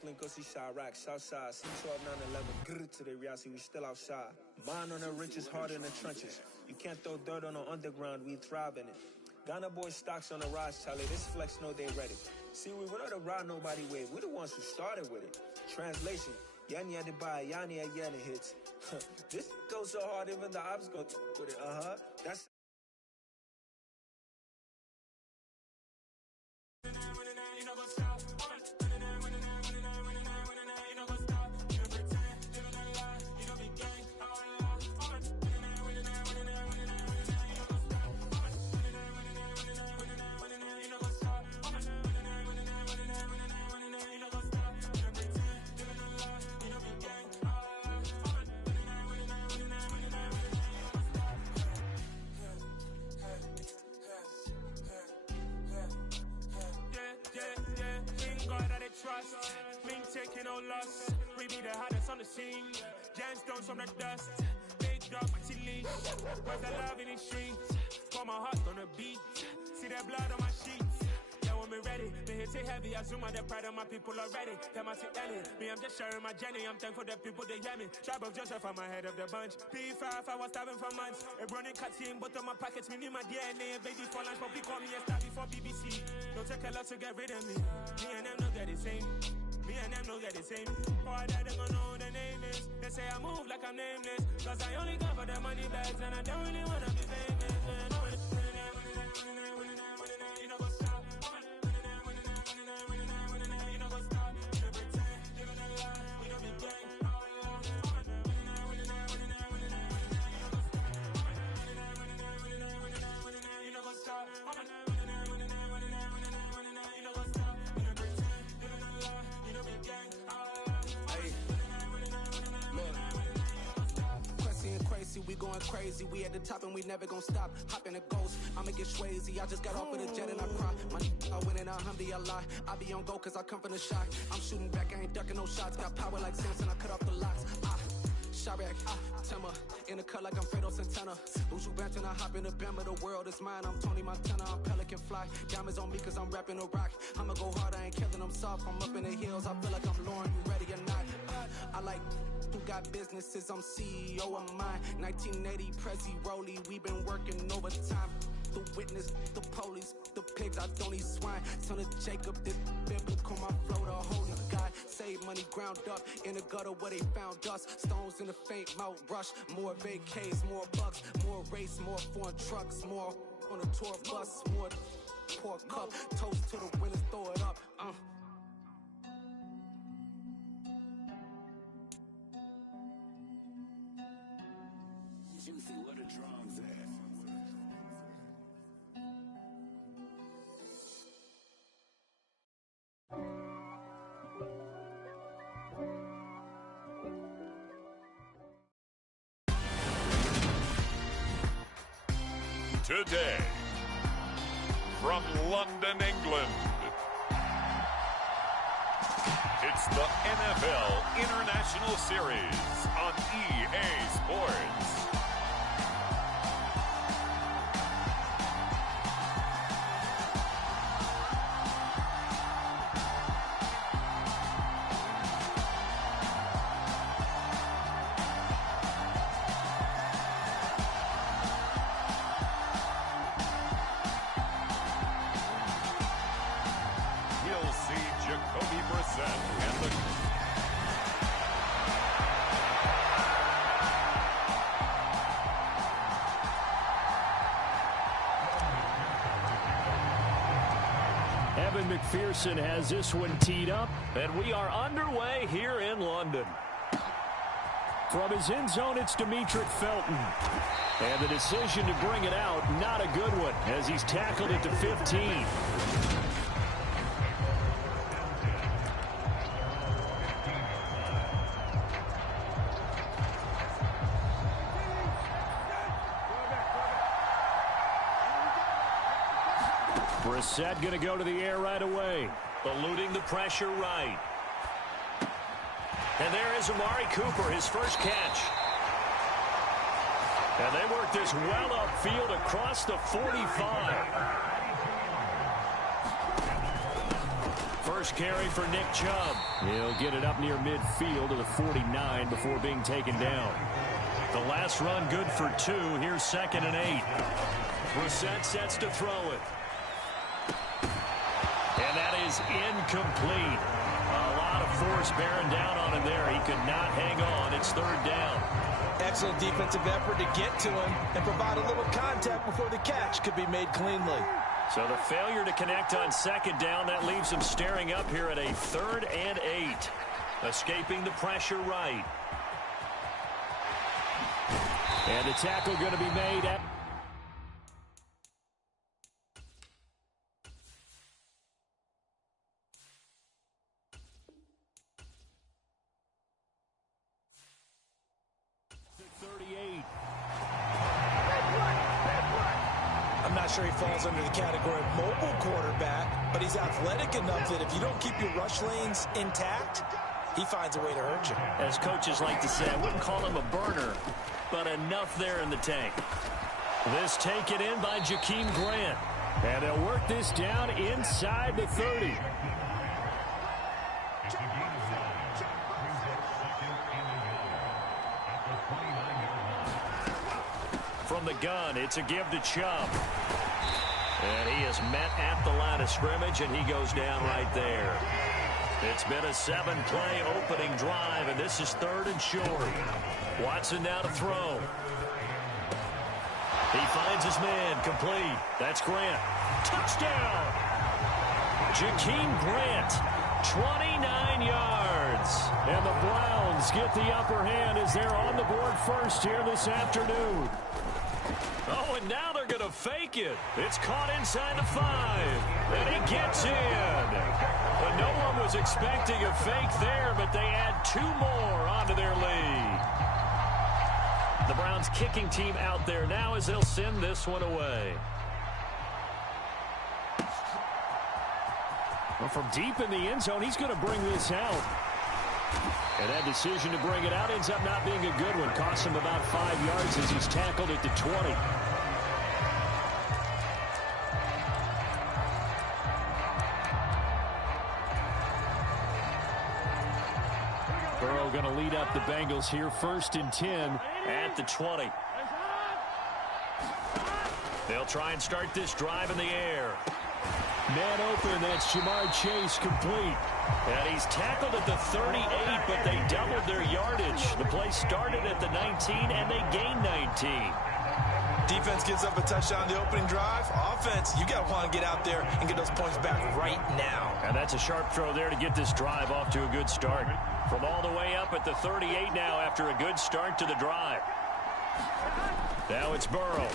Brooklyn, go see Chirac, Southside, C12, 911, grrr to the reality, we still outside. Mine on the riches, hard in the trenches. You can't throw dirt on the underground, we thrive in it. Ghana boys stocks on the rise, Charlie, this flex know they ready. See, we don't ride nobody with, we the ones who started with it. Translation, Yani had to buy, Yani had Yani hits. This goes so hard, even the ops go with it, that's... Trust, been taking no loss. We be the hottest on the scene. Gemstones from the dust. Big dog, chili. Where's the love in the streets? Pour my heart on the beat. See that blood on my sheets. Yeah, when me ready, me hit it heavy. I zoom out the pride of my people already. Them I see Ellie. Me, I'm just sharing my journey. I'm thankful that people they hear me. Tribe of Joseph, I'm ahead of the bunch. P5, I was starving for months. A running cutscene, but on my pockets, me need my DNA. Baby for lunch, but call me a star before BBC. Don't take a lot to get rid of me. Me and them don't get the same. Me and them don't get the same. Boy, that they gon' know the name is. They say I move like I'm nameless. Cause I only go for the money bags and I don't really wanna be famous. You know what's up? You know what's up? You know pretend, living a lie. We don't be gang. You know what's up? Crazy, we going crazy. We at the top and we never gonna stop. Hop in a ghost, I'ma get swayzy. I just got off with a jet and I cry. I win in a Humvee, I lie. I be on go cause I come from the shot. I'm shooting back, I ain't ducking no shots. Got power like Samson, I cut off the locks. Chirac, Timmer, in the cut like I'm Fredo Santana. Buju Banton, I hop in the Bama, the world is mine. I'm Tony Montana, I'm Pelican Fly. Diamonds on me cause I'm rapping a rock. I'ma go hard, I ain't killing them soft. I'm up in the hills, I feel like I'm Lauren, you ready or not? I like who got businesses, I'm CEO of mine. 1980 Prezi Rolly, we been working overtime. The witness, the police, the pigs, I don't eat swine. Son of Jacob, this biblical, my flow, the holy God. Save money ground up in the gutter where they found us. Stones in the faint mouth rush. More vacays, more bucks, more race, more foreign trucks, more on a tour bus, more pour cup. Toast to the winners, throw it up. Juicy, where the drums at? Today, from London, England, it's the NFL International Series on EA Sports. McPherson has this one teed up, and we are underway here in London. From his end zone, it's Demetric Felton. And the decision to bring it out, not a good one, as he's tackled it to 15. Brissett going to go to the air right away. Eluding the pressure right. And there is Amari Cooper, his first catch. And they work this well upfield across the 45. First carry for Nick Chubb. He'll get it up near midfield to the 49 before being taken down. The last run good for 2. Here's 2nd and 8. Brissett sets to throw it. And that is incomplete. A lot of force bearing down on him there. He could not hang on. It's 3rd down. Excellent defensive effort to get to him and provide a little contact before the catch could be made cleanly. So the failure to connect on 2nd down, that leaves him staring up here at a 3rd and 8. Escaping the pressure right. And the tackle going to be made at... I'm not sure he falls under the category of mobile quarterback, but he's athletic enough that if you don't keep your rush lanes intact, he finds a way to hurt you. As coaches like to say, I wouldn't call him a burner, but enough there in the tank. This taken in by Jakeem Grant. And they'll work this down inside the 30. From the gun, it's a give to Chubb. And he is met at the line of scrimmage, and he goes down right there. It's been a 7-play opening drive, and this is 3rd and short. Watson now to throw. He finds his man, complete. That's Grant. Touchdown! Jakeem Grant, 29 yards. And the Browns get the upper hand as they're on the board first here this afternoon. Oh, and now they're going to fake it. It's caught inside the 5. And he gets in. But no one was expecting a fake there, but they add 2 more onto their lead. The Browns kicking team out there now as they'll send this one away. Well, from deep in the end zone, he's going to bring this out. And that decision to bring it out ends up not being a good one. Costs him about 5 yards as he's tackled at the 20. Burrow going to lead up the Bengals here, 1st and 10 at the 20. They'll try and start this drive in the air. Man open, that's Jamar Chase, complete. And he's tackled at the 38, but they doubled their yardage. The play started at the 19, and they gained 19. Defense gives up a touchdown the opening drive. Offense, you got to want to get out there and get those points back right now. And that's a sharp throw there to get this drive off to a good start. From all the way up at the 38 now after a good start to the drive. Now it's Burrow.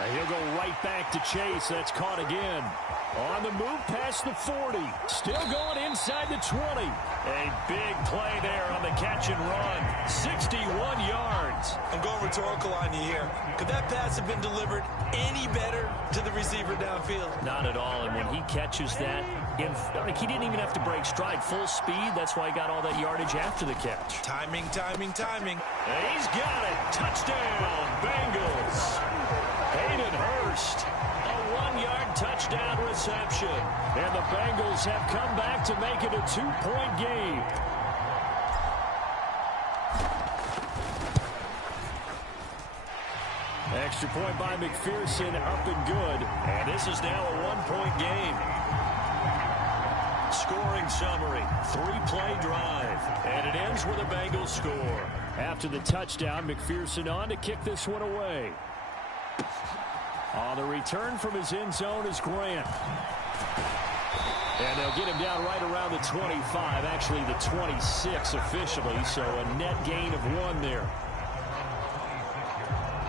And he'll go right back to Chase. That's caught again. On the move past the 40. Still going inside the 20. A big play there on the catch and run. 61 yards. I'm going rhetorical on you here. Could that pass have been delivered any better to the receiver downfield? Not at all. And when he catches that, he didn't even have to break stride. Full speed. That's why he got all that yardage after the catch. Timing, timing, timing. And he's got it. Touchdown, Bengals. Hayden Hurst. A 1-yard touchdown reception. And the Bengals have come back to make it a 2-point game. Extra point by McPherson, up and good. And this is now a 1-point game. Scoring summary, 3-play drive. And it ends with a Bengals score. After the touchdown, McPherson on to kick this one away. On the return from his end zone is Grant. And they'll get him down right around the 25, actually the 26 officially, so a net gain of 1 there.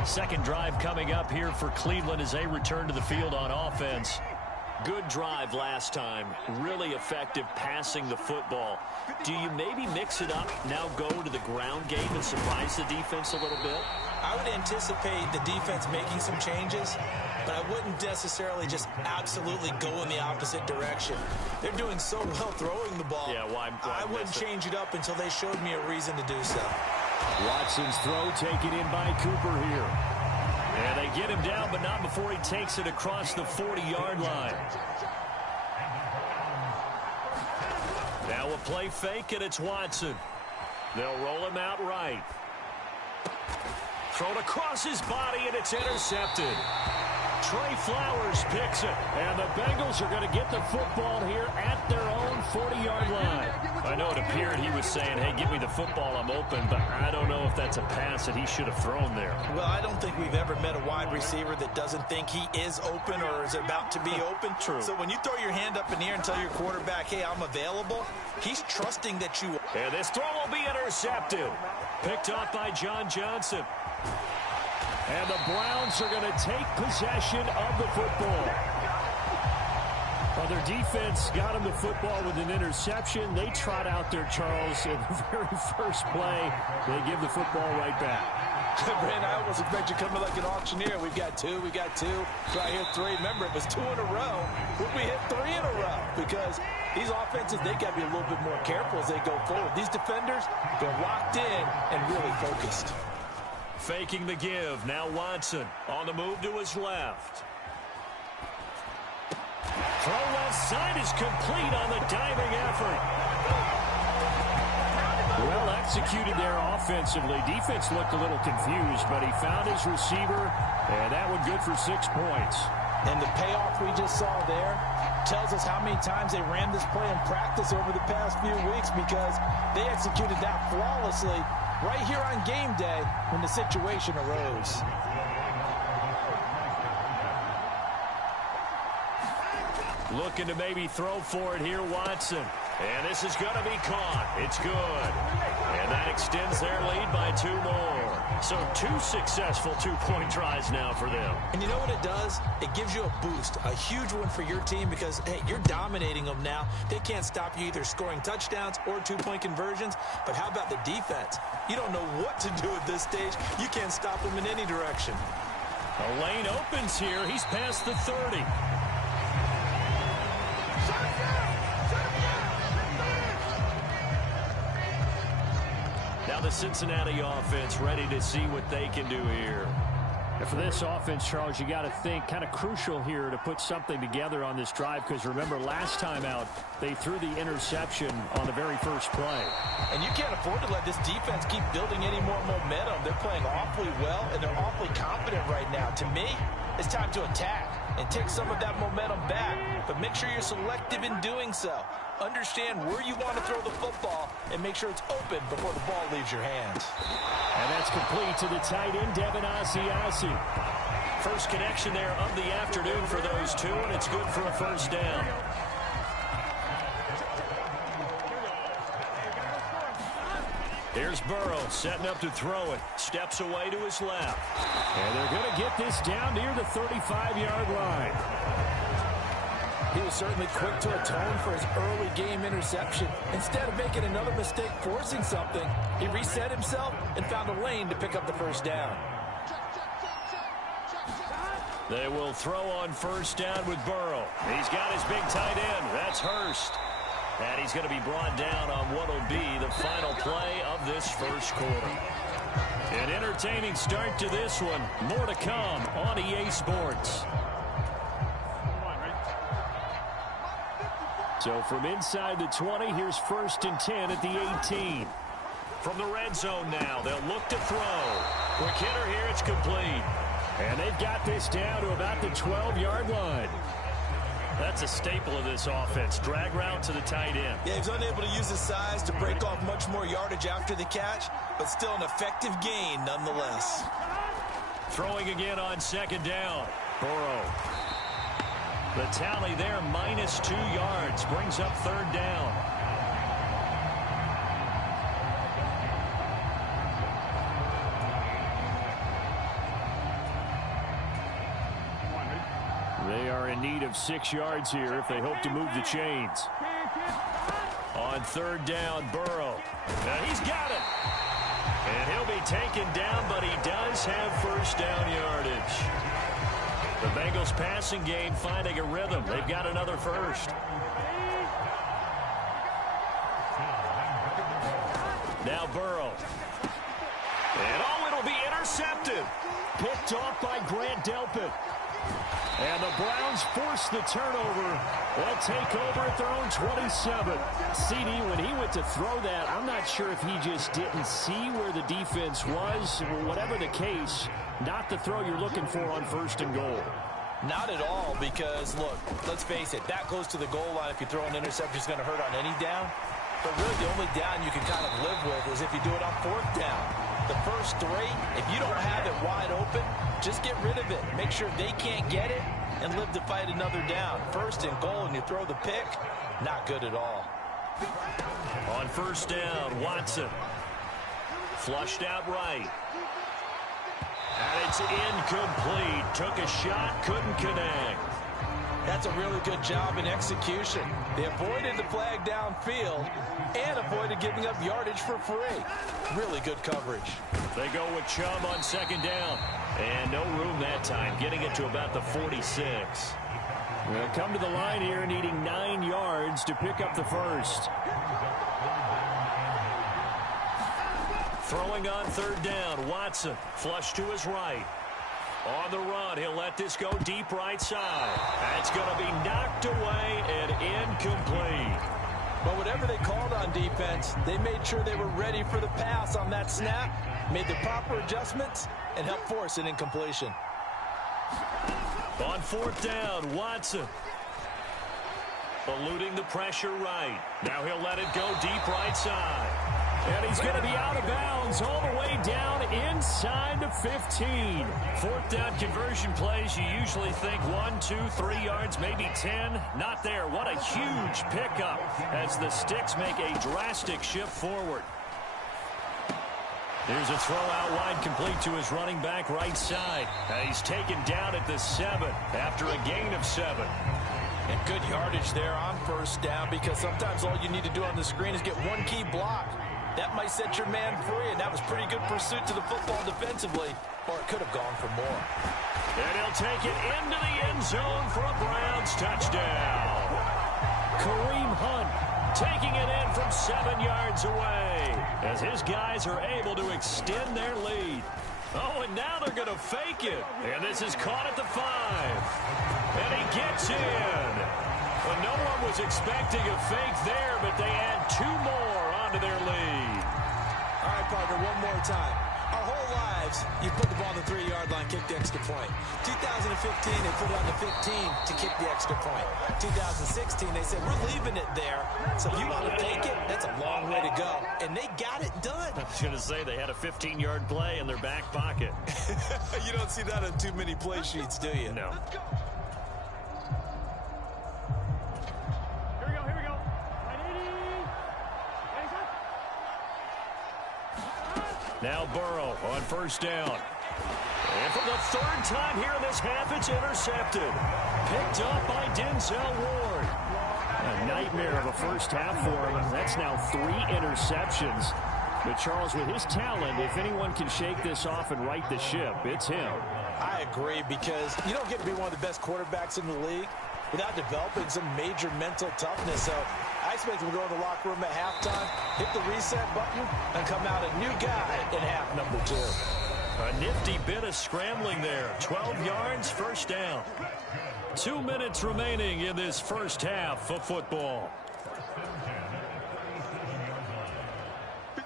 Second drive coming up here for Cleveland as they return to the field on offense. Good drive last time. Really effective passing the football. Do you maybe mix it up, now go to the ground game and surprise the defense a little bit? I would anticipate the defense making some changes, but I wouldn't necessarily just absolutely go in the opposite direction. They're doing so well throwing the ball. Yeah, why I wouldn't change it up until they showed me a reason to do so. Watson's throw taken in by Cooper here. And they get him down, but not before he takes it across the 40-yard line. Now a play fake, and it's Watson. They'll roll him out right. Thrown across his body, and it's intercepted. Trey Flowers picks it, and the Bengals are going to get the football here at their own 40-yard line. I know it appeared he was saying, hey, give me the football, I'm open, but I don't know if that's a pass that he should have thrown there. Well, I don't think we've ever met a wide receiver that doesn't think he is open or is about to be open. True. So when you throw your hand up in the air and tell your quarterback, hey, I'm available, he's trusting that you... And this throw will be intercepted. Picked off by John Johnson. And the Browns are going to take possession of the football. Well, their defense got him the football with an interception. They trot out there, Charles, in the very first play. They give the football right back. Brandon, I almost expect you coming like an auctioneer. We've got two. Right here, three. Remember, it was 2 in a row. Would we hit 3 in a row? Because these offenses, they got to be a little bit more careful as they go forward. These defenders, they're locked in and really focused. Faking the give. Now Watson on the move to his left. Throw left side is complete on the diving effort. Well executed there offensively. Defense looked a little confused, but he found his receiver, and that one good for 6 points. And the payoff we just saw there tells us how many times they ran this play in practice over the past few weeks, because they executed that flawlessly right here on game day when the situation arose. Looking to maybe throw for it here, Watson. And this is going to be caught. It's good. And that extends their lead by 2 more. So 2 successful 2-point tries now for them. And you know what it does? It gives you a boost, a huge one for your team, because, hey, you're dominating them now. They can't stop you either scoring touchdowns or 2-point conversions. But how about the defense? You don't know what to do at this stage. You can't stop them in any direction. A lane opens here. He's past the 30. Now the Cincinnati offense ready to see what they can do here. And for this offense, Charles, you got to think kind of crucial here to put something together on this drive, because remember last time out they threw the interception on the very first play. And you can't afford to let this defense keep building any more momentum. They're playing awfully well, and they're awfully confident right now. To me, it's time to attack and take some of that momentum back, but make sure you're selective in doing so. Understand where you want to throw the football and make sure it's open before the ball leaves your hands. And that's complete to the tight end, Devin Asiasi. First connection there of the afternoon for those two, and it's good for a first down. Here's Burrow setting up to throw it. Steps away to his left. And they're going to get this down near the 35-yard line. He was certainly quick to atone for his early game interception. Instead of making another mistake forcing something, he reset himself and found a lane to pick up the first down. They will throw on first down with Burrow. He's got his big tight end. That's Hurst. And he's going to be brought down on what will be the final play of this first quarter. An entertaining start to this one. More to come on EA Sports. So from inside the 20, here's 1st and 10 at the 18. From the red zone now, they'll look to throw. Quick hitter here, it's complete. And they've got this down to about the 12-yard line. That's a staple of this offense. Drag route to the tight end. Yeah, he's unable to use his size to break off much more yardage after the catch, but still an effective gain nonetheless. Throwing again on 2nd down. Burrow. The tally there, minus 2 yards. Brings up 3rd down. They are in need of 6 yards here if they hope to move the chains. On 3rd down, Burrow. Now he's got it. And he'll be taken down, but he does have first down yardage. The Bengals passing game finding a rhythm. They've got another first. Now Burrow. And it'll be intercepted. Picked off by Grant Delpit. And the Browns force the turnover. They'll take over at their own 27. CD, when he went to throw that, I'm not sure if he just didn't see where the defense was. Whatever the case, not the throw you're looking for on 1st and goal. Not at all, because, look, let's face it, that close to the goal line, if you throw an interception, is going to hurt on any down. But really, the only down you can kind of live with is if you do it on 4th down. The first 3, if you don't have it wide open, just get rid of it. Make sure they can't get it and live to fight another down. 1st and goal, and you throw the pick, not good at all. On 1st down, Watson. Flushed out right. And it's incomplete. Took a shot, couldn't connect. That's a really good job in execution. They avoided the flag downfield and avoided giving up yardage for free. Really good coverage. They go with Chubb on 2nd down. And no room that time, getting it to about the 46. They'll come to the line here needing 9 yards to pick up the first. Throwing on 3rd down, Watson. Flush to his right. On the run, he'll let this go deep right side. That's going to be knocked away and incomplete. But whatever they called on defense, they made sure they were ready for the pass on that snap, made the proper adjustments, and helped force an incompletion. On 4th down, Watson. Eluding the pressure right. Now he'll let it go deep right side. And he's going to be out of bounds all the way down inside the 15. 4th down conversion plays, you usually think 1, 2, 3 yards, maybe 10. Not there. What a huge pickup as the Sticks make a drastic shift forward. Here's a throw out wide, complete to his running back right side. And he's taken down at the 7 after a gain of 7. And good yardage there on 1st down, because sometimes all you need to do on the screen is get one key block. That might set your man free, and that was pretty good pursuit to the football defensively, or it could have gone for more. And he'll take it into the end zone for a Browns touchdown. Kareem Hunt taking it in from 7 yards away as his guys are able to extend their lead. Oh, and now they're going to fake it. And this is caught at the 5. And he gets in. Well, no one was expecting a fake there, but they add 2 more onto their lead. All right, partner, one more time. Our whole lives, you put the ball on the 3-yard line, kick the extra point. 2015, they put it on the 15 to kick the extra point. 2016, they said, we're leaving it there. So if you want to take it, that's a long way to go. And they got it done. I was going to say, they had a 15-yard play in their back pocket. You don't see that on too many play sheets, do you? No. Now Burrow on 1st down. And for the 3rd time here in this half, it's intercepted. Picked up by Denzel Ward. A nightmare of a first half for him. That's now 3 interceptions. But Charles, with his talent, if anyone can shake this off and right the ship, it's him. I agree, because you don't get to be one of the best quarterbacks in the league without developing some major mental toughness. So I expect him to go in the locker room at halftime, hit the reset button, and come out a new guy in half number 2. A nifty bit of scrambling there. 12 yards, 1st down. 2 minutes remaining in this first half of football.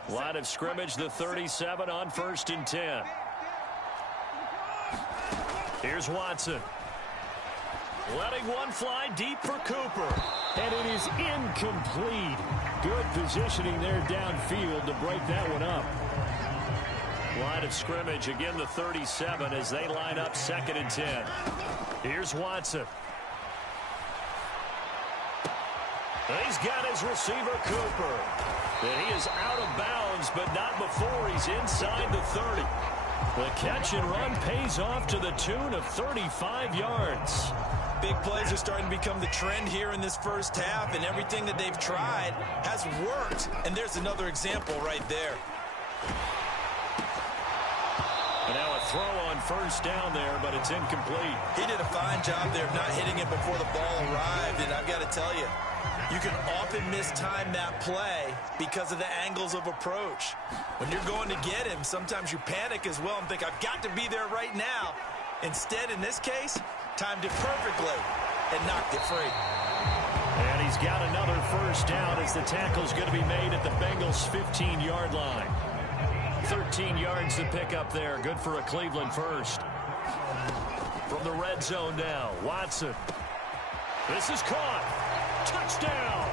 Line of scrimmage, the 37 on 1st and 10. Here's Watson. Letting one fly deep for Cooper. And it is incomplete. Good positioning there downfield to break that one up. Line of scrimmage, again the 37 as they line up 2nd and 10. Here's Watson. He's got his receiver, Cooper. And he is out of bounds, but not before he's inside the 30. The catch and run pays off to the tune of 35 yards. Big plays are starting to become the trend here in this first half, and everything that they've tried has worked. And there's another example right there. And now a throw on 1st down there, but it's incomplete. He did a fine job there of not hitting it before the ball arrived, and I've got to tell you, you can often mistime that play because of the angles of approach. When you're going to get him, sometimes you panic as well and think, I've got to be there right now. Instead, in this case, timed it perfectly, and knocked it free. And he's got another first down as the tackle's going to be made at the Bengals' 15-yard line. 13 yards to pick up there. Good for a Cleveland first. From the red zone now, Watson. This is caught. Touchdown.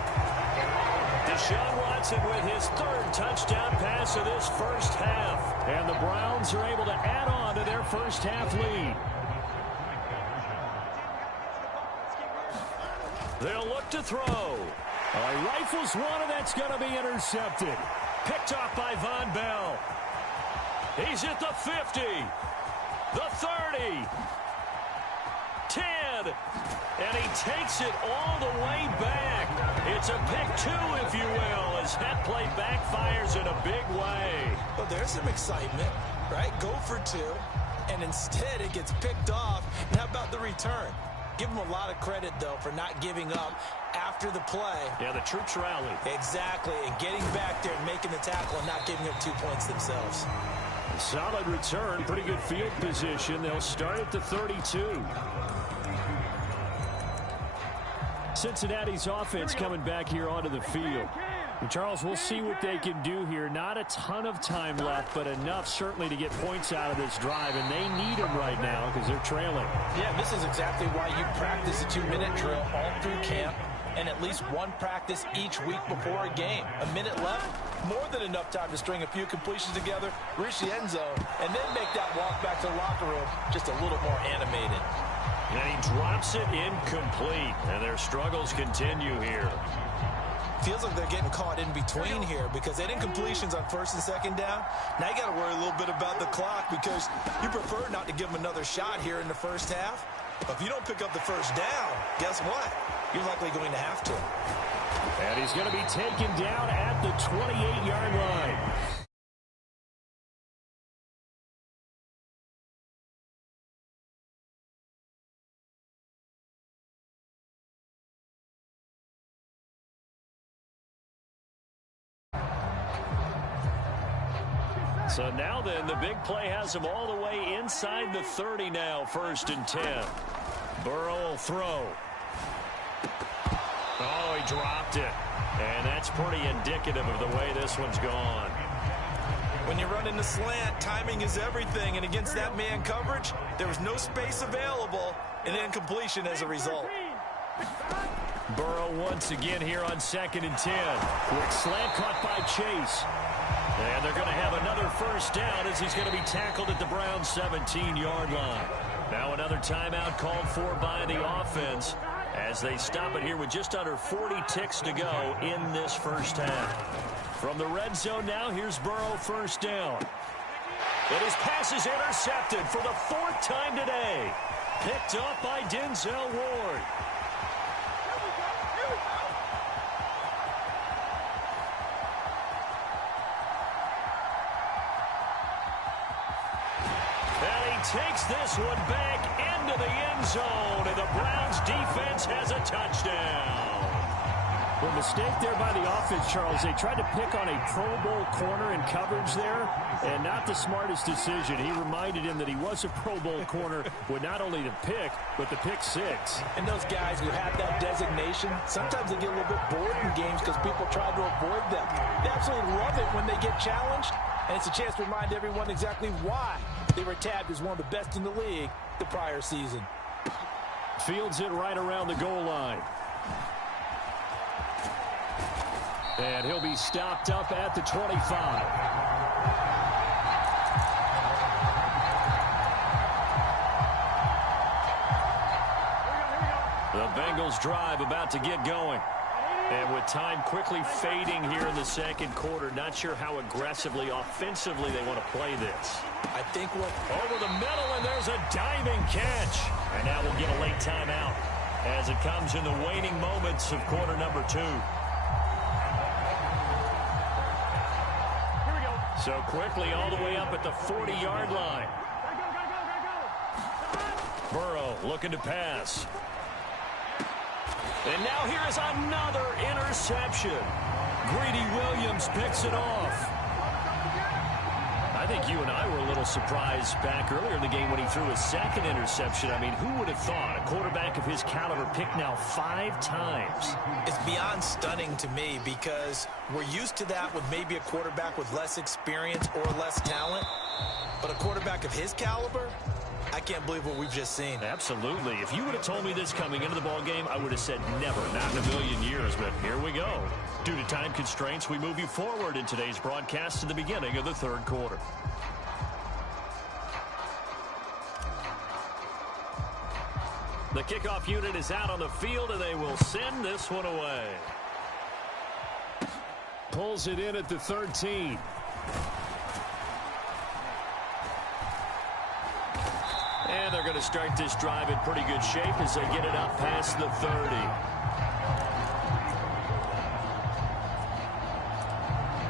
Deshaun Watson with his third touchdown pass of this first half. And the Browns are able to add on to their first half lead. They'll look to throw. Rifles one, and that's going to be intercepted. Picked off by Von Bell. He's at the 50, the 30, 10, and he takes it all the way back. It's a pick two, if you will, as that play backfires in a big way. Well, there's some excitement, right? Go for two, and instead it gets picked off. And how about the return? Give him a lot of credit, though, for not giving up after the play. Yeah, the troops rallied. Exactly, and getting back there and making the tackle and not giving up 2 points themselves. Solid return, pretty good field position. They'll start at the 32. Cincinnati's offense coming back here onto the field. And Charles, we'll see what they can do here. Not a ton of time left, but enough certainly to get points out of this drive, and they need them right now because they're trailing. Yeah, this is exactly why you practice a 2-minute drill all through camp and at least one practice each week before a game. A minute left, more than enough time to string a few completions together, reach the end zone, and then make that walk back to the locker room just a little more animated. And he drops it incomplete, and their struggles continue here. Feels like they're getting caught in between here because they didn't completions on first and second down. Now you got to worry a little bit about the clock because you prefer not to give them another shot here in the first half. But if you don't pick up the first down, guess what? You're likely going to have to. And he's going to be taken down at the 28-yard line. So now then, the big play has him all the way inside the 30 now, 1st and 10. Burrow will throw. Oh, he dropped it. And that's pretty indicative of the way this one's gone. When you run in the slant, timing is everything. And against that man coverage, there was no space available, and incompletion as a result. Burrow once again here on 2nd and 10. Quick slant caught by Chase. And they're going to have another first down as he's going to be tackled at the Browns' 17-yard line. Now another timeout called for by the offense as they stop it here with just under 40 ticks to go in this first half. From the red zone now, here's Burrow, first down. And his pass is intercepted for the 4th time today. Picked up by Denzel Ward. Takes this one back into the end zone, and the Browns defense has a touchdown. Well, mistake there by the offense, Charles. They tried to pick on a Pro Bowl corner in coverage there, and not the smartest decision. He reminded him that he was a Pro Bowl corner with not only the pick, but the pick six. And those guys who have that designation, sometimes they get a little bit bored in games because people try to avoid them. They absolutely love it when they get challenged, and it's a chance to remind everyone exactly why they were tabbed as one of the best in the league the prior season. Fields it right around the goal line. And he'll be stopped up at the 25. The Bengals drive about to get going. And with time quickly fading here in the second quarter, not sure how aggressively, offensively they want to play this. I think what over the middle, and there's a diving catch. And now we'll get a late timeout as it comes in the waning moments of quarter number 2. So quickly all the way up at the 40-yard line. Burrow looking to pass. And now here is another interception. Greedy Williams picks it off. I think you and I were a little surprised back earlier in the game when he threw his second interception. I mean, who would have thought a quarterback of his caliber picked now 5 times? It's beyond stunning to me because we're used to that with maybe a quarterback with less experience or less talent. But a quarterback of his caliber, I can't believe what we've just seen. Absolutely. If you would have told me this coming into the ball game, I would have said never, not in a million years. But here we go. Due to time constraints, we move you forward in today's broadcast to the beginning of the third quarter. The kickoff unit is out on the field, and they will send this one away. Pulls it in at the 13. And they're going to start this drive in pretty good shape as they get it up past the 30.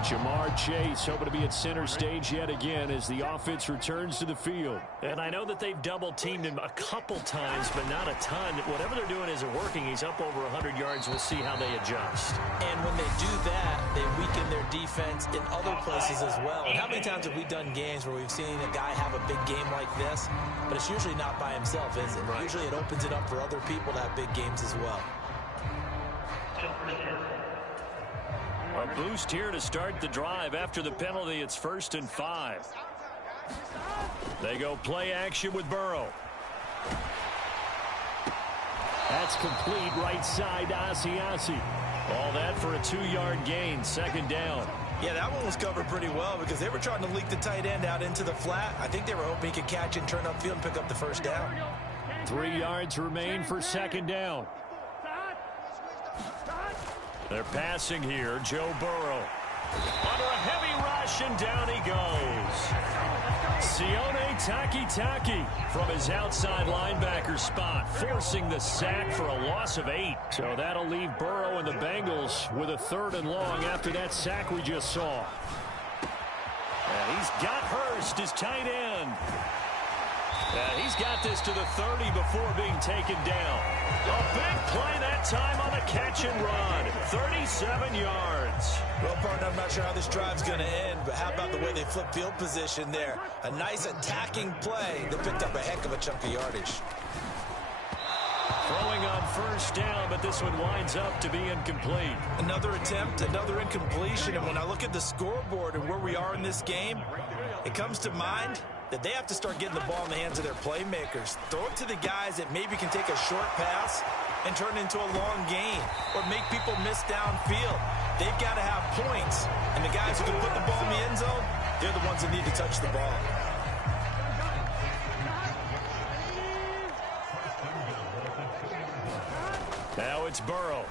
Jamar Chase hoping to be at center stage yet again as the offense returns to the field. And I know that they've double-teamed him a couple times, but not a ton. Whatever they're doing isn't working. He's up over 100 yards. We'll see how they adjust. And when they do that, they weaken their defense in other places as well. And how many times have we done games where we've seen a guy have a big game like this, but it's usually not by himself, is it? Right. Usually it opens it up for other people to have big games as well. A boost here to start the drive. After the penalty, it's 1st and 5. They go play action with Burrow. That's complete right side to Asiasi. All that for a 2-yard gain, 2nd down. Yeah, that one was covered pretty well because they were trying to leak the tight end out into the flat. I think they were hoping he could catch it, turn upfield, and pick up the 1st down. 3 yards remain for 2nd down. They're passing here. Joe Burrow under a heavy rush, and down he goes. Sione Takitaki from his outside linebacker spot, forcing the sack for a loss of 8. So that'll leave Burrow and the Bengals with a 3rd and long after that sack we just saw. And he's got Hurst, his tight end. He's got this to the 30 before being taken down. A big play that time on the catch and run. 37 yards. Well, partner, I'm not sure how this drive's going to end, but how about the way they flip field position there? A nice attacking play that picked up a heck of a chunk of yardage. Throwing on 1st down, but this one winds up to be incomplete. Another attempt, another incompletion, and when I look at the scoreboard and where we are in this game, it comes to mind that they have to start getting the ball in the hands of their playmakers. Throw it to the guys that maybe can take a short pass and turn it into a long gain or make people miss downfield. They've got to have points, and the guys who can put the ball in the end zone, they're the ones that need to touch the ball. Now it's Burrow.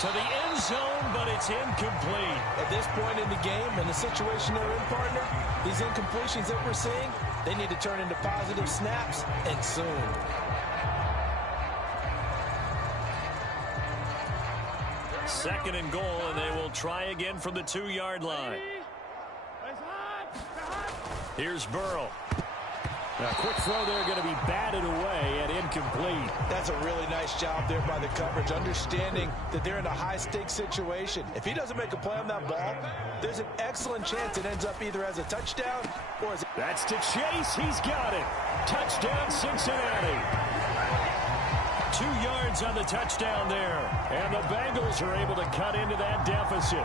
To the end zone, but it's incomplete. At this point in the game, and the situation they're in, partner, these incompletions that we're seeing, they need to turn into positive snaps, and soon. Second and goal, and they will try again from the 2-yard line. Here's Burrow. A quick throw there, going to be batted away and incomplete. That's a really nice job there by the coverage, understanding that they're in a high-stakes situation. If he doesn't make a play on that ball, there's an excellent chance it ends up either as a touchdown or as a... That's to Chase. He's got it. Touchdown, Cincinnati. 2 yards on the touchdown there. And the Bengals are able to cut into that deficit.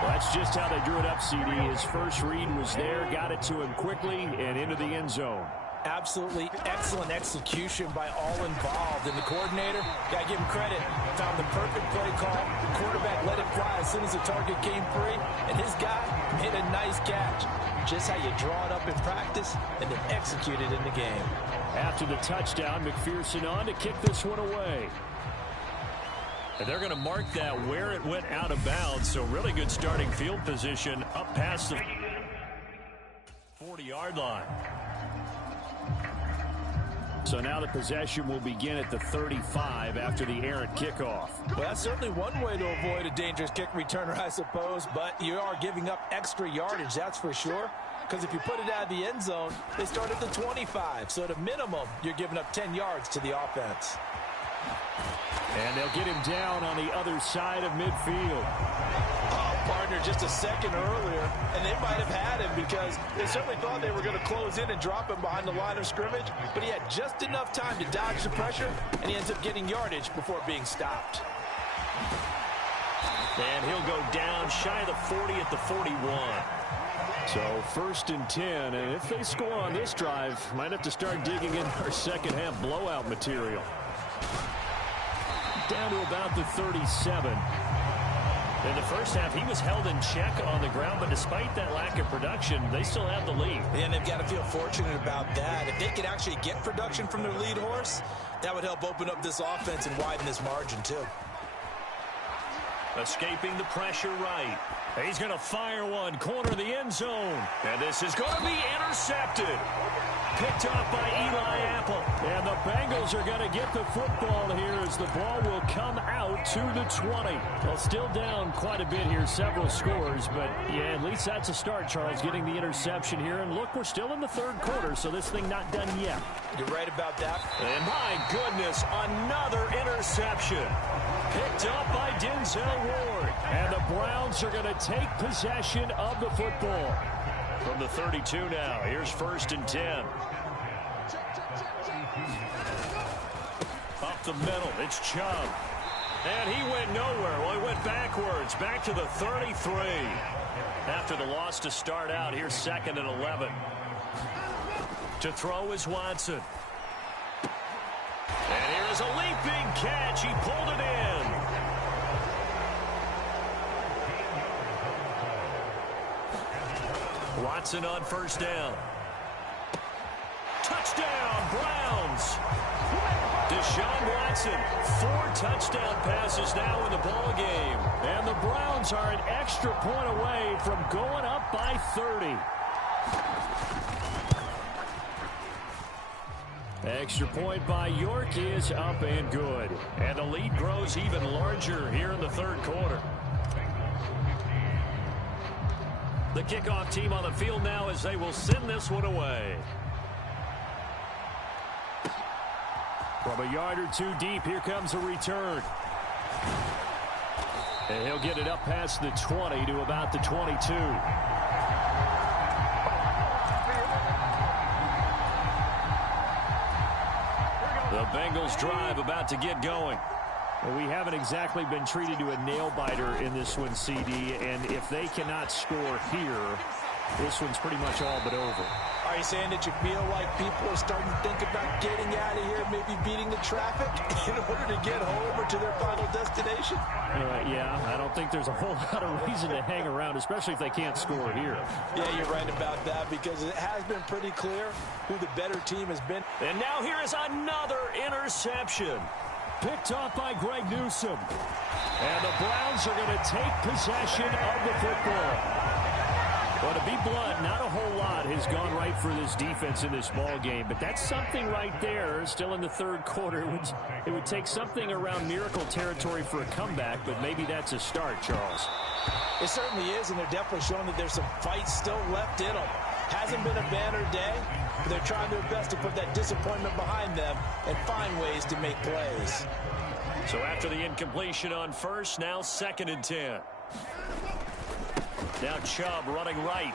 Well, that's just how they drew it up, CD. His first read was there, got it to him quickly, and into the end zone. Absolutely excellent execution by all involved. And the coordinator, got to give him credit, found the perfect play call. The quarterback let it fly as soon as the target came free, and his guy made a nice catch. Just how you draw it up in practice and then execute it in the game. After the touchdown, McPherson on to kick this one away. And they're going to mark that where it went out of bounds. So really good starting field position up past the 40-yard line. So now the possession will begin at the 35 after the errant kickoff. Well, that's certainly one way to avoid a dangerous kick returner, I suppose. But you are giving up extra yardage, that's for sure. Because if you put it out of the end zone, they start at the 25. So at a minimum, you're giving up 10 yards to the offense. And they'll get him down on the other side of midfield. Oh, partner just a second earlier, and they might have had him because they certainly thought they were going to close in and drop him behind the line of scrimmage, but he had just enough time to dodge the pressure, and he ends up getting yardage before being stopped. And he'll go down shy of the 40 at the 41. So 1st and 10, and if they score on this drive, might have to start digging in our second half blowout material. Down to about the 37. In the first half, he was held in check on the ground, but despite that lack of production, they still have the lead. And they've got to feel fortunate about that. If they could actually get production from their lead horse, that would help open up this offense and widen this margin too. Escaping the pressure right. He's going to fire one, corner of the end zone. And this is going to be intercepted. Picked up by Eli Apple. And the Bengals are going to get the football here as the ball will come out to the 20. Well, still down quite a bit here, several scores. But, yeah, at least that's a start, Charles, getting the interception here. And look, we're still in the third quarter, so this thing not done yet. You're right about that. And my goodness, another interception. Picked up by Denzel Ward. And the Browns are going to take possession of the football. From the 32 now, here's 1st and 10. Up the middle, it's Chubb. And he went nowhere. Well, he went backwards, back to the 33. After the loss to start out, here's 2nd and 11. To throw is Watson. And here is a leaping catch. He pulled it in. Watson on 1st down. Touchdown, Browns. Deshaun Watson, 4 touchdown passes now in the ball game. And the Browns are an extra point away from going up by 30. Extra point by York is up and good. And the lead grows even larger here in the third quarter. The kickoff team on the field now as they will send this one away. From a yard or two deep, here comes a return. And he'll get it up past the 20 to about the 22. The Bengals drive about to get going. Well, we haven't exactly been treated to a nail-biter in this one, CD, and if they cannot score here, this one's pretty much all but over. Are you saying that you feel like people are starting to think about getting out of here, maybe beating the traffic in order to get home or to their final destination? Yeah, I don't think there's a whole lot of reason to hang around, especially if they can't score here. Yeah, you're right about that because it has been pretty clear who the better team has been. And now here is another interception. Picked off by Greg Newsome. And the Browns are going to take possession of the football. Well, to be blunt, not a whole lot has gone right for this defense in this ball game, but that's something right there. Still in the third quarter, it would take something around miracle territory for a comeback, but maybe that's a start, Charles. It certainly is, and they're definitely showing that there's some fights still left in them. Hasn't been a banner day, but they're trying their best to put that disappointment behind them and find ways to make plays. So after the incompletion on 1st, now 2nd and 10. Now Chubb running right.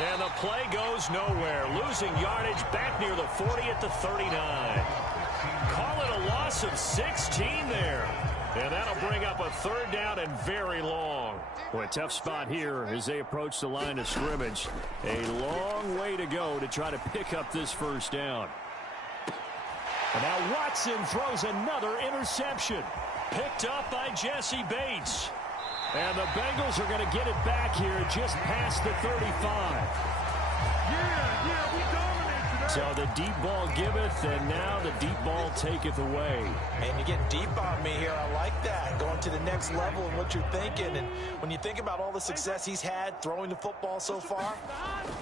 And the play goes nowhere. Losing yardage back near the 40 at the 39. Call it a loss of 16 there. And that'll bring up a 3rd down and very long. Boy, a tough spot here as they approach the line of scrimmage. A long way to go to try to pick up this 1st down. And now Watson throws another interception. Picked up by Jesse Bates. And the Bengals are going to get it back here just past the 35. Yeah, we dominate today. So the deep ball giveth, and now the deep ball taketh away. And you get deep on me here. I like that. Going to the next level and what you're thinking. And when you think about all the success he's had throwing the football so far,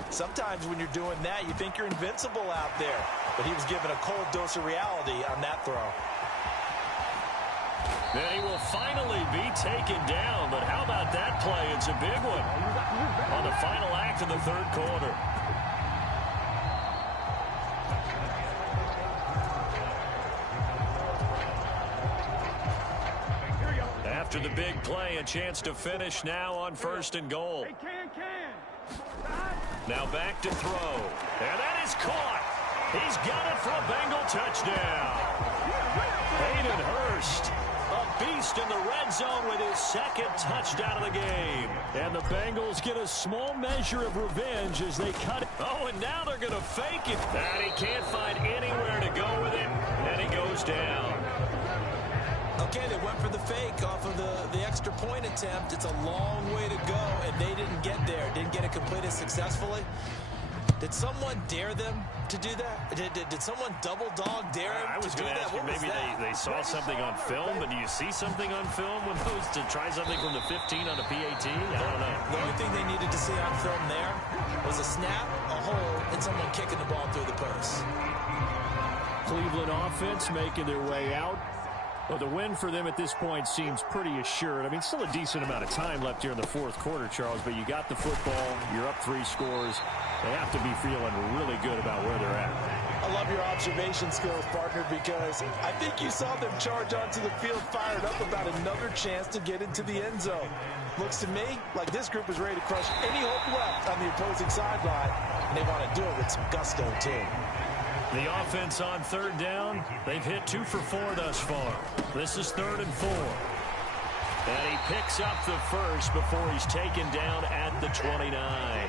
sometimes when you're doing that, you think you're invincible out there. But he was given a cold dose of reality on that throw. Then he will finally be taken down. But how about that play? It's a big one on the final act of the third quarter. Big play, a chance to finish now on 1st and goal. Now back to throw. And that is caught. He's got it for a Bengal touchdown. Hayden Hurst, a beast in the red zone with his 2nd touchdown of the game. And the Bengals get a small measure of revenge as they cut it. Oh, and now they're going to fake it. And he can't find anywhere to go with it. And he goes down. Okay, they went for the fake off of the extra point attempt. It's a long way to go, and they didn't get there. Didn't get it completed successfully. Did someone dare them to do that? Did someone double dog dare them I was to do going to that? ask you, maybe they saw something on film, but do you see something on film when those to try something from the 15 on a PAT? I don't know. The only thing they needed to see on film there was a snap, a hole, and someone kicking the ball through the post. Cleveland offense making their way out. Well, the win for them at this point seems pretty assured. I mean, still a decent amount of time left here in the 4th quarter, Charles, but you got the football. You're up 3 scores. They have to be feeling really good about where they're at. I love your observation skills, partner, because I think you saw them charge onto the field fired up about another chance to get into the end zone. Looks to me like this group is ready to crush any hope left on the opposing sideline, and they want to do it with some gusto, too. The offense on 3rd down, they've hit 2 for 4 thus far. This is 3rd and 4. And he picks up the first before he's taken down at the 29.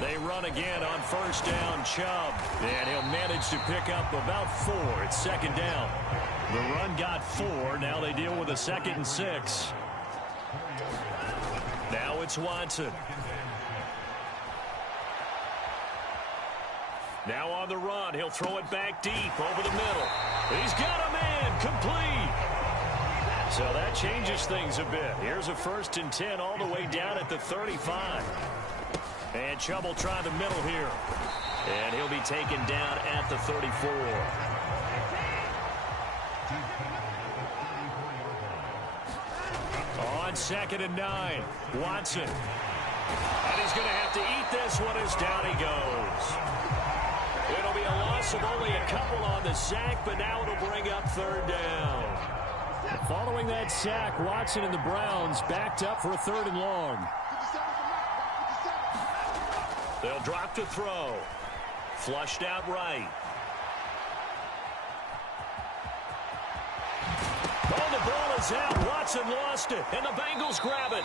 They run again on 1st down, Chubb. And he'll manage to pick up about 4. It's 2nd down. The run got 4. Now they deal with a 2nd and 6. Now it's Watson. Now on the run, he'll throw it back deep over the middle. He's got a man complete. So that changes things a bit. Here's a 1st and 10 all the way down at the 35. And Chubb will try the middle here. And he'll be taken down at the 34. On 2nd and 9, Watson. And he's going to have to eat this one as down he goes. It'll be a loss of only a couple on the sack, but now it'll bring up 3rd down. Following that sack, Watson and the Browns backed up for a 3rd and long. They'll drop to throw. Flushed out right. Oh, the ball is out. Watson lost it, and the Bengals grab it.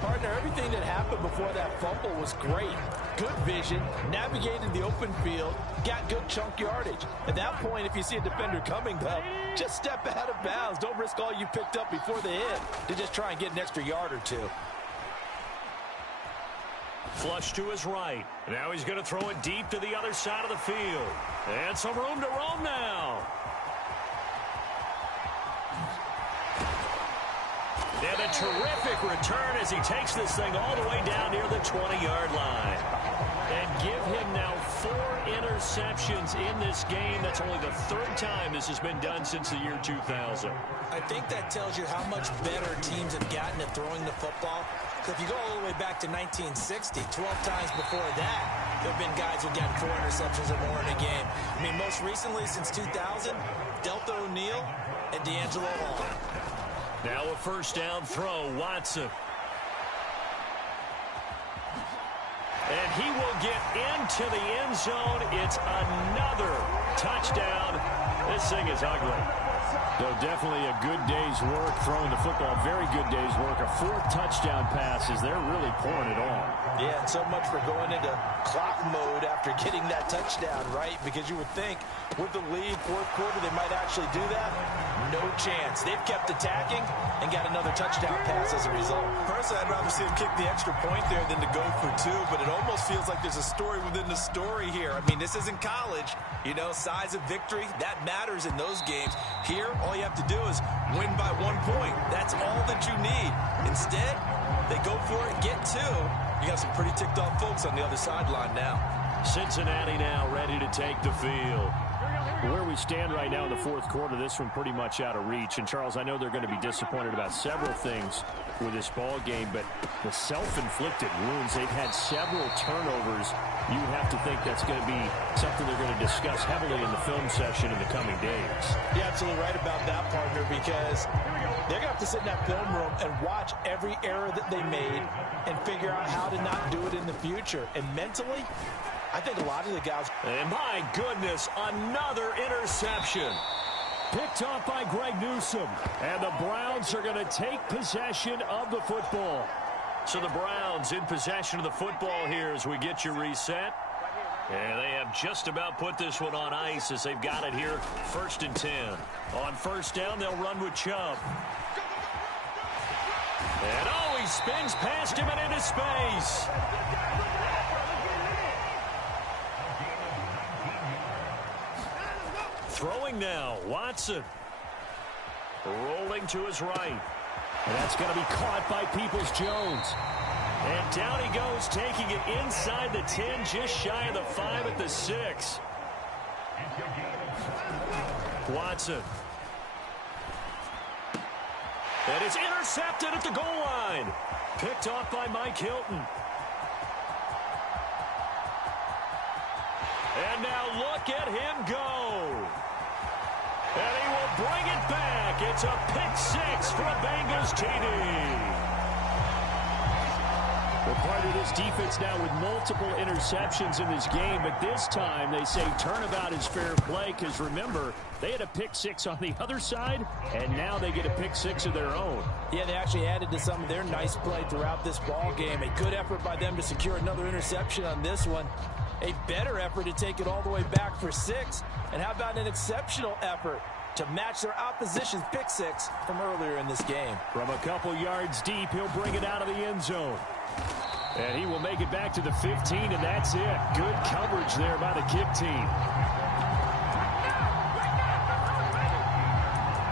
Partner, everything that happened before that fumble was great. Good vision, navigated the open field, got good chunk yardage. At that point, if you see a defender coming, though, just step out of bounds. Don't risk all you picked up before the hit to just try and get an extra yard or two. Flush to his right. Now he's going to throw it deep to the other side of the field. And some room to roam now. And a terrific return as he takes this thing all the way down near the 20-yard line. And give him now 4 interceptions in this game. That's only the 3rd time this has been done since the year 2000. I think that tells you how much better teams have gotten at throwing the football. If you go all the way back to 1960, 12 times before that, there have been guys who've gotten 4 interceptions or more in a game. I mean, most recently since 2000, Delta O'Neal and D'Angelo Hall. Now a 1st down throw, Watson. And he will get into the end zone. It's another touchdown. This thing is ugly. So definitely a good day's work throwing the football. Very good day's work. A 4th touchdown pass as they're really pouring it on. Yeah, and so much for going into clock mode after getting that touchdown, right? Because you would think with the lead, 4th quarter, they might actually do that. No chance. They've kept attacking and got another touchdown pass as a result. Personally, I'd rather see him kick the extra point there than to go for 2, but it almost feels like there's a story within the story here. I mean, this isn't college. You know, size of victory, that matters in those games. Here, all you have to do is win by 1 point. That's all that you need. Instead, they go for it, get 2. You got some pretty ticked off folks on the other sideline now. Cincinnati now ready to take the field. Where we stand right now in the fourth quarter, this one pretty much out of reach. And, Charles, I know they're going to be disappointed about several things with this ball game, but the self-inflicted wounds, they've had several turnovers. You have to think that's going to be something they're going to discuss heavily in the film session in the coming days. You're absolutely right about that, partner, because they're going to have to sit in that film room and watch every error that they made and figure out how to not do it in the future. And mentally, I think a lot of the guys... And my goodness, another interception. Picked off by Greg Newsome. And the Browns are going to take possession of the football. So the Browns in possession of the football here as we get you reset. And they have just about put this one on ice as they've got it here, 1st and 10. On first down, they'll run with Chubb. And oh, he spins past him and into space. Throwing now, Watson. Rolling to his right. And that's going to be caught by Peoples-Jones. And down he goes, taking it inside the 10, just shy of the 5 at the 6. Watson. And it's intercepted at the goal line. Picked off by Mike Hilton. And now look at him go. And he will bring it back. It's a pick-6 for a Bengals TD. Well, part of this defense now with multiple interceptions in this game, but this time they say turnabout is fair play because, remember, they had a pick-6 on the other side, and now they get a pick-6 of their own. Yeah, they actually added to some of their nice play throughout this ball game. A good effort by them to secure another interception on this one. A better effort to take it all the way back for 6. And how about an exceptional effort to match their opposition's pick-6 from earlier in this game? From a couple yards deep, he'll bring it out of the end zone. And he will make it back to the 15, and that's it. Good coverage there by the kick team.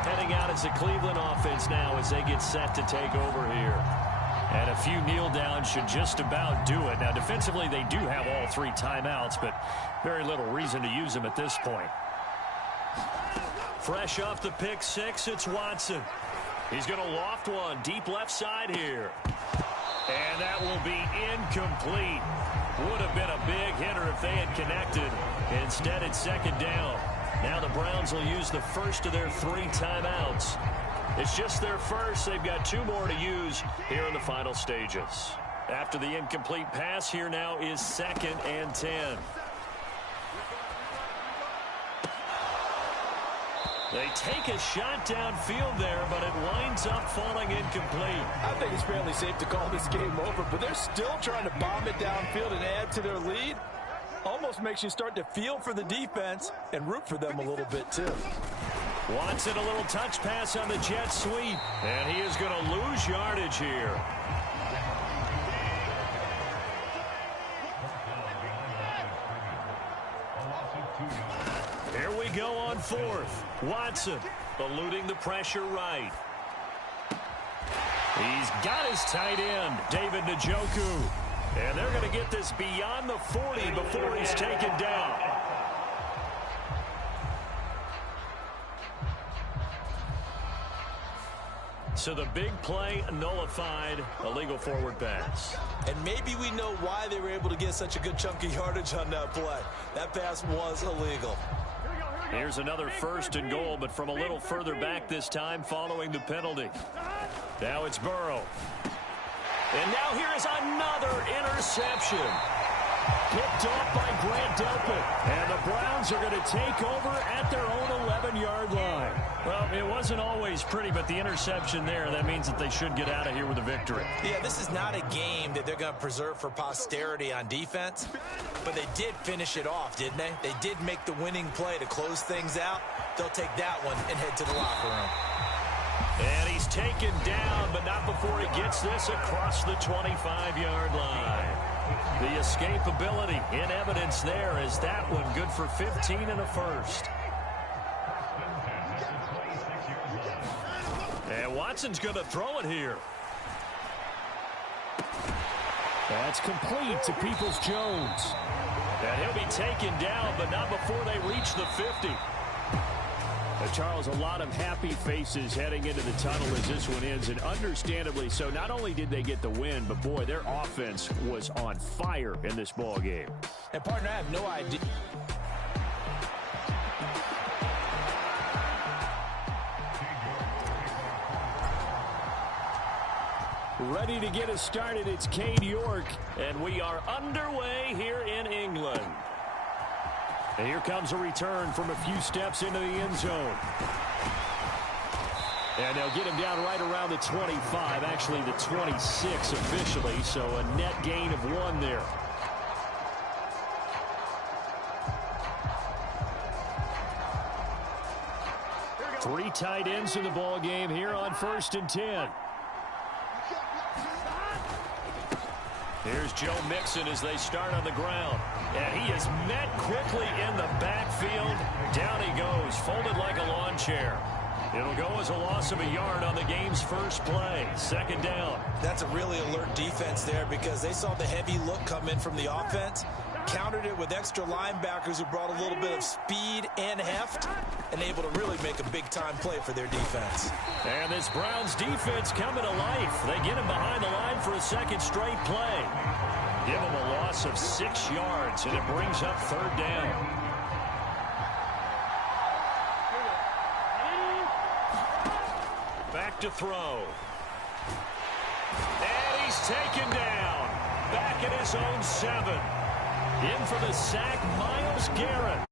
Heading out as the Cleveland offense now as they get set to take over here. And a few kneel downs should just about do it. Now, defensively, they do have all 3 timeouts, but very little reason to use them at this point. Fresh off the pick-6, it's Watson. He's going to loft one deep left side here. And that will be incomplete. Would have been a big hitter if they had connected. Instead, it's 2nd down. Now the Browns will use the first of their 3 timeouts. It's just their first. They've got 2 more to use here in the final stages. After the incomplete pass, here now is 2nd and 10. They take a shot downfield there, but it winds up falling incomplete. I think it's fairly safe to call this game over, but they're still trying to bomb it downfield and add to their lead. Almost makes you start to feel for the defense and root for them a little bit, too. Watson, a little touch pass on the jet sweep, and he is going to lose yardage here. Here we go on 4th. Watson eluding the pressure right. He's got his tight end, David Njoku. And they're going to get this beyond the 40 before he's taken down. So the big play nullified, illegal forward pass. And maybe we know why they were able to get such a good chunk of yardage on that play. That pass was illegal. Here's another 1st and goal, but from a little further back this time following the penalty. Now it's Burrow. And now here is another interception. Picked off by Grant Delpit. And the Browns are going to take over at their own 11-yard line. Well, it wasn't always pretty, but the interception there, that means that they should get out of here with a victory. Yeah, this is not a game that they're going to preserve for posterity on defense, but they did finish it off, didn't they? They did make the winning play to close things out. They'll take that one and head to the locker room. And he's taken down, but not before he gets this across the 25-yard line. The escapability in evidence there is that one good for 15 and a 1st. And Watson's going to throw it here. That's complete to Peoples-Jones. And he'll be taken down, but not before they reach the 50. Charles, a lot of happy faces heading into the tunnel as this one ends, and understandably so. Not only did they get the win, but, boy, their offense was on fire in this ball game. And, partner, I have no idea. Ready to get us started, it's Cade York, and we are underway here in England. And here comes a return from a few steps into the end zone. And they'll get him down right around the 25, actually the 26 officially, so a net gain of 1 there. Three tight ends in the ball game here on 1st and 10. Here's Joe Mixon as they start on the ground. And he is met quickly in the backfield. Down he goes, folded like a lawn chair. It'll go as a loss of a yard on the game's first play. 2nd down. That's a really alert defense there because they saw the heavy look come in from the offense, countered it with extra linebackers who brought a little bit of speed and heft, and able to really make a big-time play for their defense. And this Browns defense coming to life. They get him behind the line for a 2nd straight play. Give him a loss of 6 yards, and it brings up 3rd down. Back to throw. And he's taken down. Back at his own 7. In for the sack, Myles Garrett.